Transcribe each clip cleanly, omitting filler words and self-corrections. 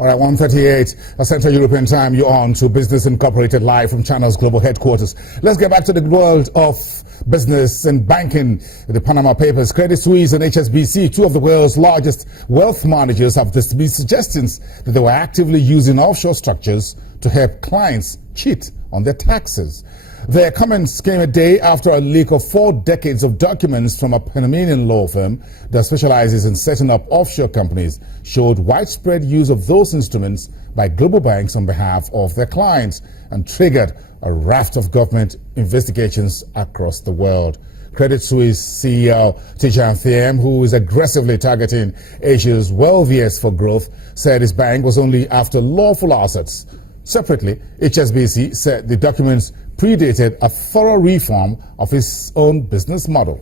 All right, 1:38 Central European Time. You're on to Business Incorporated live from Channel's global headquarters. Let's get back to the world of business and banking. The Panama Papers, Credit Suisse and HSBC, two of the world's largest wealth managers, have dismissed suggestions that they were actively using offshore structures to help clients cheat on their taxes. Their comments came a day after a leak of 4 decades of documents from a Panamanian law firm that specializes in setting up offshore companies showed widespread use of those instruments by global banks on behalf of their clients and triggered a raft of government investigations across the world. Credit Suisse CEO Tidjane Thiam, who is aggressively targeting Asia's wealthiest for growth, said his bank was only after lawful assets. Separately, HSBC said the documents predated a thorough reform of its own business model.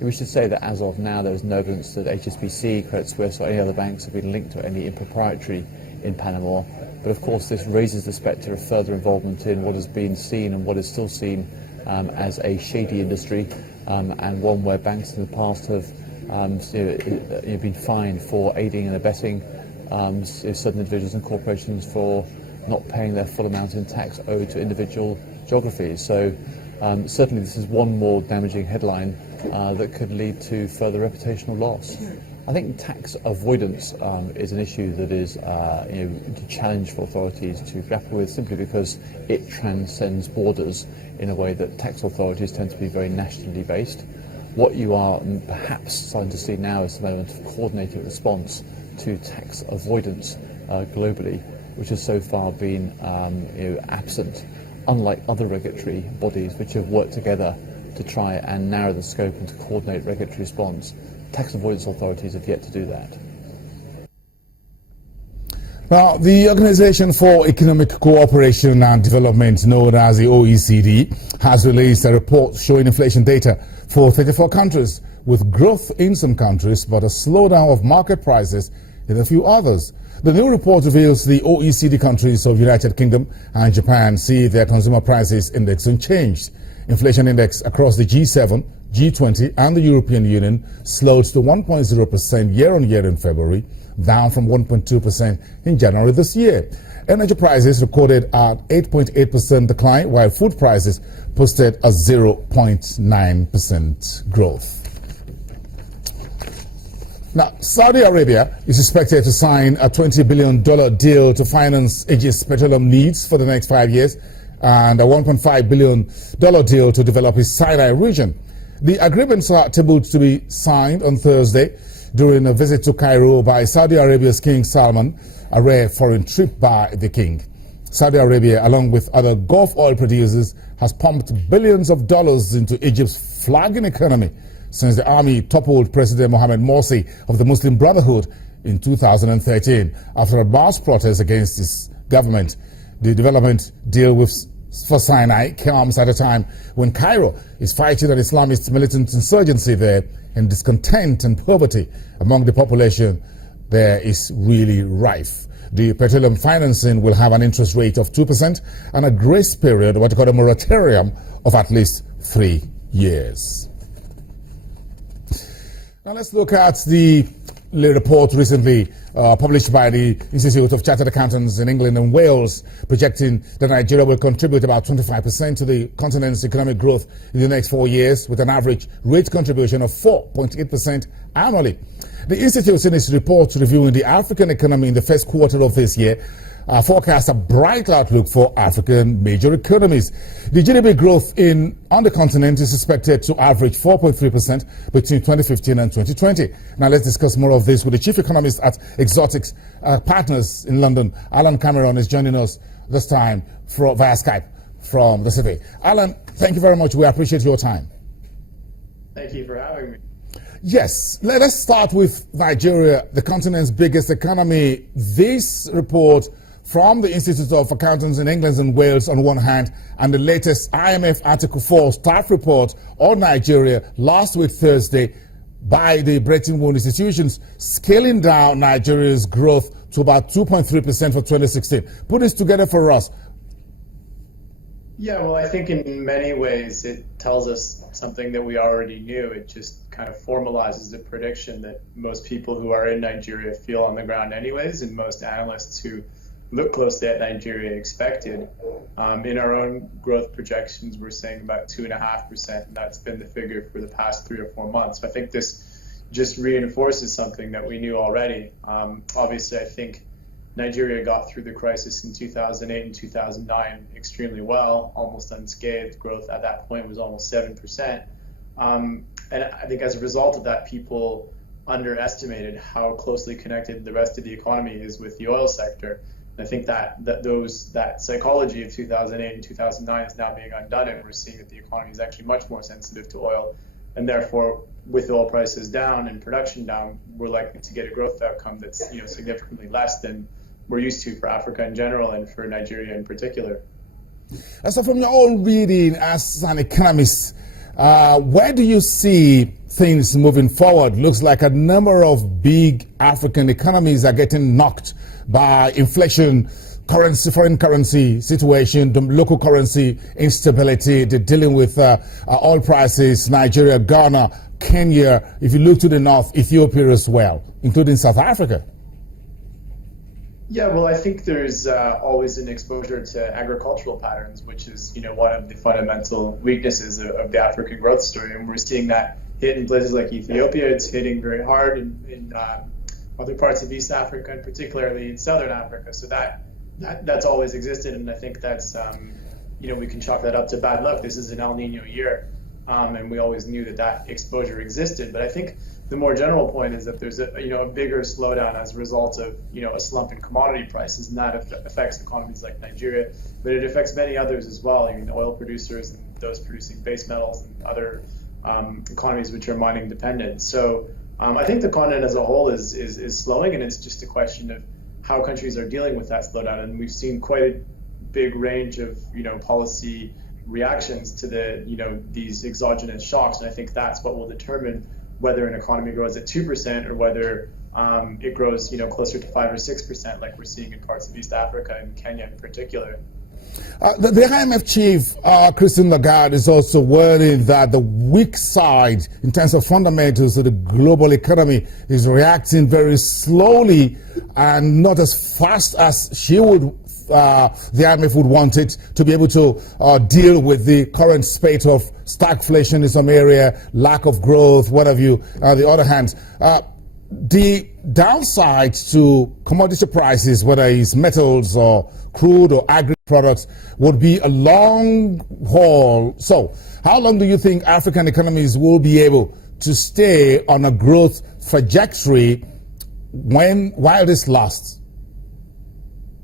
We should say that as of now, there is no evidence that HSBC, Credit Suisse or any other banks have been linked to any impropriety in Panama. But of course, this raises the spectre of further involvement in what has been seen and what is still seen as a shady industry, and one where banks in the past have been fined for aiding and abetting certain individuals and corporations for not paying their full amount in tax owed to individual geographies. So certainly this is one more damaging headline that could lead to further reputational loss. I think tax avoidance is an issue that is a challenge for authorities to grapple with, simply because it transcends borders in a way that tax authorities tend to be very nationally based. What you are perhaps starting to see now is an element of coordinated response to tax avoidance globally, which has so far been absent, unlike other regulatory bodies which have worked together to try and narrow the scope and to coordinate regulatory response. Tax avoidance authorities have yet to do that. Now, the Organization for Economic Cooperation and Development, known as the OECD, has released a report showing inflation data for 34 countries, with growth in some countries but a slowdown of market prices in a few others. The new report reveals the OECD countries of United Kingdom and Japan see their consumer prices index unchanged. Inflation index across the G7, G20 and the European Union slowed to 1.0% year-on-year in February, down from 1.2% in January this year. Energy prices recorded an 8.8% decline, while food prices posted a 0.9% growth. Now, Saudi Arabia is expected to sign a $20 billion deal to finance Egypt's petroleum needs for the next 5 years and a $1.5 billion deal to develop its Sinai region. The agreements are tabled to be signed on Thursday during a visit to Cairo by Saudi Arabia's King Salman, a rare foreign trip by the king. Saudi Arabia, along with other Gulf oil producers, has pumped billions of dollars into Egypt's flagging economy since the army toppled President Mohamed Morsi of the Muslim Brotherhood in 2013 after a mass protest against his government. The development deal for Sinai comes at a time when Cairo is fighting an Islamist militant insurgency there, and discontent and poverty among the population there is really rife. The petroleum financing will have an interest rate of 2% and a grace period, what you call a moratorium, of at least 3 years. Now let's look at the report recently published by the Institute of Chartered Accountants in England and Wales, projecting that Nigeria will contribute about 25% to the continent's economic growth in the next 4 years, with an average rate contribution of 4.8% annually. The Institute, in its report reviewing the African economy in the first quarter of this year, forecast a bright outlook for African major economies. The GDP growth on the continent is expected to average 4.3% between 2015 and 2020. Now let's discuss more of this with the chief economist at Exotics Partners in London. Alan Cameron is joining us this time via Skype from the city. Alan, thank you very much. We appreciate your time. Thank you for having me. Yes, let us start with Nigeria, the continent's biggest economy. This report from the Institute of Accountants in England and Wales on one hand, and the latest IMF Article 4 staff report on Nigeria last week Thursday by the Bretton Woods institutions, scaling down Nigeria's growth to about 2.3% for 2016. Put this together for us. Yeah, well, I think in many ways it tells us something that we already knew. It just kind of formalizes the prediction that most people who are in Nigeria feel on the ground anyways, and most analysts who look closely at Nigeria expected. In our own growth projections, we're saying about 2.5%, and that's been the figure for the past 3 or 4 months. So I think this just reinforces something that we knew already. Obviously, I think Nigeria got through the crisis in 2008 and 2009 extremely well, almost unscathed. Growth at that point was almost 7%. And I think as a result of that, people underestimated how closely connected the rest of the economy is with the oil sector. And I think that psychology of 2008 and 2009 is now being undone, and we're seeing that the economy is actually much more sensitive to oil. And therefore, with oil prices down and production down, we're likely to get a growth outcome that's significantly less than we're used to for Africa in general and for Nigeria in particular. So from your own reading as an economist, where do you see things moving forward? Looks like a number of big African economies are getting knocked by inflation, currency, foreign currency situation, the local currency instability. They're dealing with oil prices, Nigeria, Ghana, Kenya. If you look to the north, Ethiopia as well, including South Africa. Yeah, well, I think there's always an exposure to agricultural patterns, which is, one of the fundamental weaknesses of the African growth story. And we're seeing that hit in places like Ethiopia. It's hitting very hard in other parts of East Africa, and particularly in Southern Africa. So that's always existed, and I think that's, we can chalk that up to bad luck. This is an El Nino year, and we always knew that exposure existed. But I think the more general point is that there's a bigger slowdown as a result of a slump in commodity prices, and that affects economies like Nigeria, but it affects many others as well. Oil producers and those producing base metals and other economies which are mining dependent. So I think the continent as a whole is slowing, and it's just a question of how countries are dealing with that slowdown. And we've seen quite a big range of policy reactions to these exogenous shocks, and I think that's what will determine whether an economy grows at 2% or whether it grows closer to 5 or 6%, like we're seeing in parts of East Africa and Kenya in particular. The IMF chief, Christine Lagarde, is also worried that the weak side in terms of fundamentals of the global economy is reacting very slowly and not as fast as she would, the IMF would want it to be able to deal with the current spate of stagflation in some area, lack of growth, what have you. On the other hand, the downside to commodity prices, whether it's metals or crude or agri products, would be a long haul. So how long do you think African economies will be able to stay on a growth trajectory while this lasts?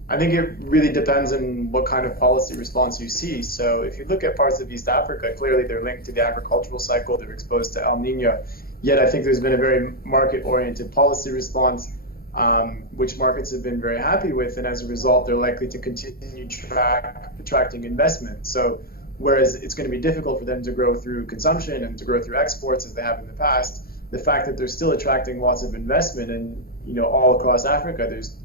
I think it really depends on what kind of policy response you see. So if you look at parts of East Africa, clearly they're linked to the agricultural cycle, they're exposed to El Nino. Yet I think there's been a very market-oriented policy response, which markets have been very happy with, and as a result, they're likely to continue attracting investment. So whereas it's going to be difficult for them to grow through consumption and to grow through exports as they have in the past, the fact that they're still attracting lots of investment and all across Africa, there's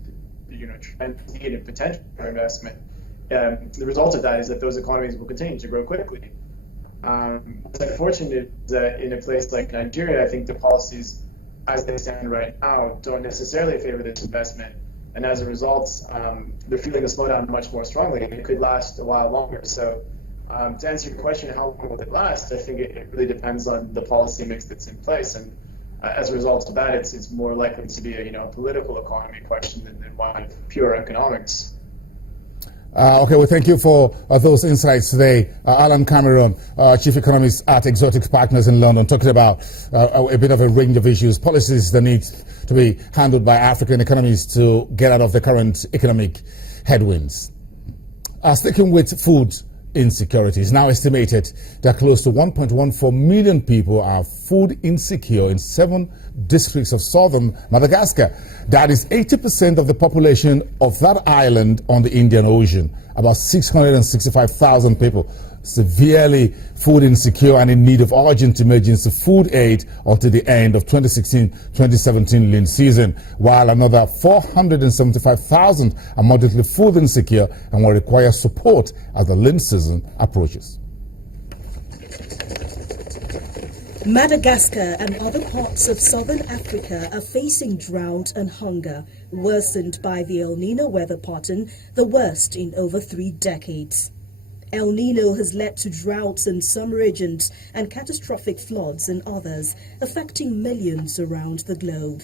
need and potential for investment. The result of that is that those economies will continue to grow quickly. It's unfortunate that in a place like Nigeria, I think the policies as they stand right now don't necessarily favor this investment. And as a result, they're feeling the slowdown much more strongly, and it could last a while longer. So to answer your question, how long will it last? I think it really depends on the policy mix that's in place. And as a result of that, it's more likely to be a political economy question than one of pure economics. Okay, well, thank you for those insights today. Alan Cameron, Chief Economist at Exotic Partners in London, talking about a bit of a range of issues, policies that need to be handled by African economies to get out of the current economic headwinds. Sticking with food insecurity, it's now estimated that close to 1.14 million people are food insecure in 7 districts of southern Madagascar. That is 80% of the population of that island on the Indian Ocean, about 665,000 people. severely food insecure and in need of urgent emergency food aid until the end of 2016-2017 lean season, while another 475,000 are moderately food insecure and will require support as the lean season approaches. Madagascar and other parts of southern Africa are facing drought and hunger, worsened by the El Nino weather pattern, the worst in over 3 decades. El Nino has led to droughts in some regions and catastrophic floods in others, affecting millions around the globe.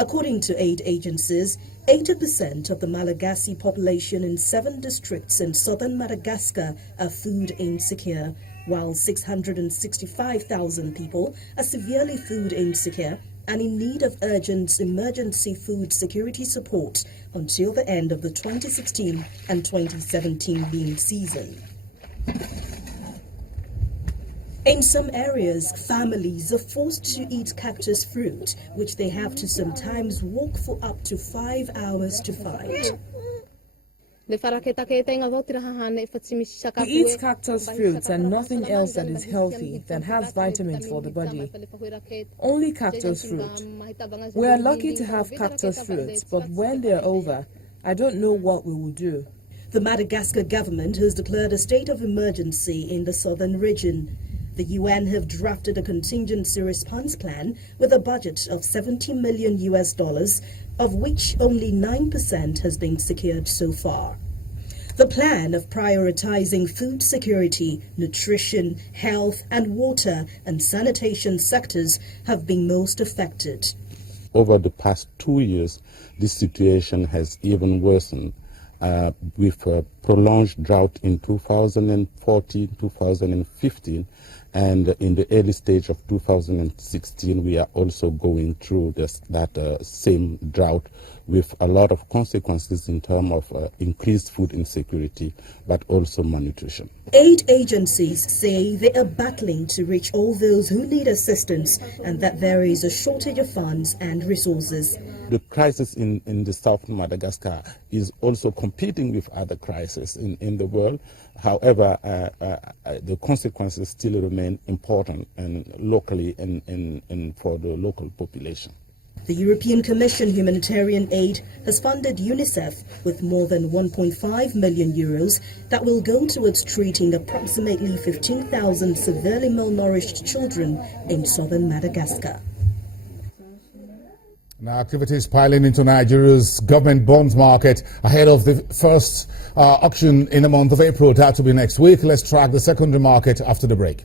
According to aid agencies, 80% of the Malagasy population in 7 districts in southern Madagascar are food insecure, while 665,000 people are severely food insecure and in need of urgent emergency food security support until the end of the 2016 and 2017 lean season. In some areas, families are forced to eat cactus fruit, which they have to sometimes walk for up to 5 hours to find. We eat cactus fruits and nothing else that is healthy, that has vitamins for the body. Only cactus fruit. We are lucky to have cactus fruits, but when they are over, I don't know what we will do. The Madagascar government has declared a state of emergency in the southern region. The UN have drafted a contingency response plan with a budget of $70 million, of which only 9% has been secured so far. The plan of prioritizing food security, nutrition, health and water and sanitation sectors have been most affected. Over the past 2 years, this situation has even worsened. With a prolonged drought in 2014, 2015, and in the early stage of 2016, we are also going through that same drought with a lot of consequences in terms of increased food insecurity, but also malnutrition. Aid agencies say they are battling to reach all those who need assistance and that there is a shortage of funds and resources. The crisis in the south of Madagascar is also competing with other crises in the world. However, the consequences still remain important and locally and for the local population. The European Commission Humanitarian Aid has funded UNICEF with more than 1.5 million euros that will go towards treating approximately 15,000 severely malnourished children in southern Madagascar. Now, activities piling into Nigeria's government bonds market ahead of the first auction in the month of April. That will be next week. Let's track the secondary market after the break.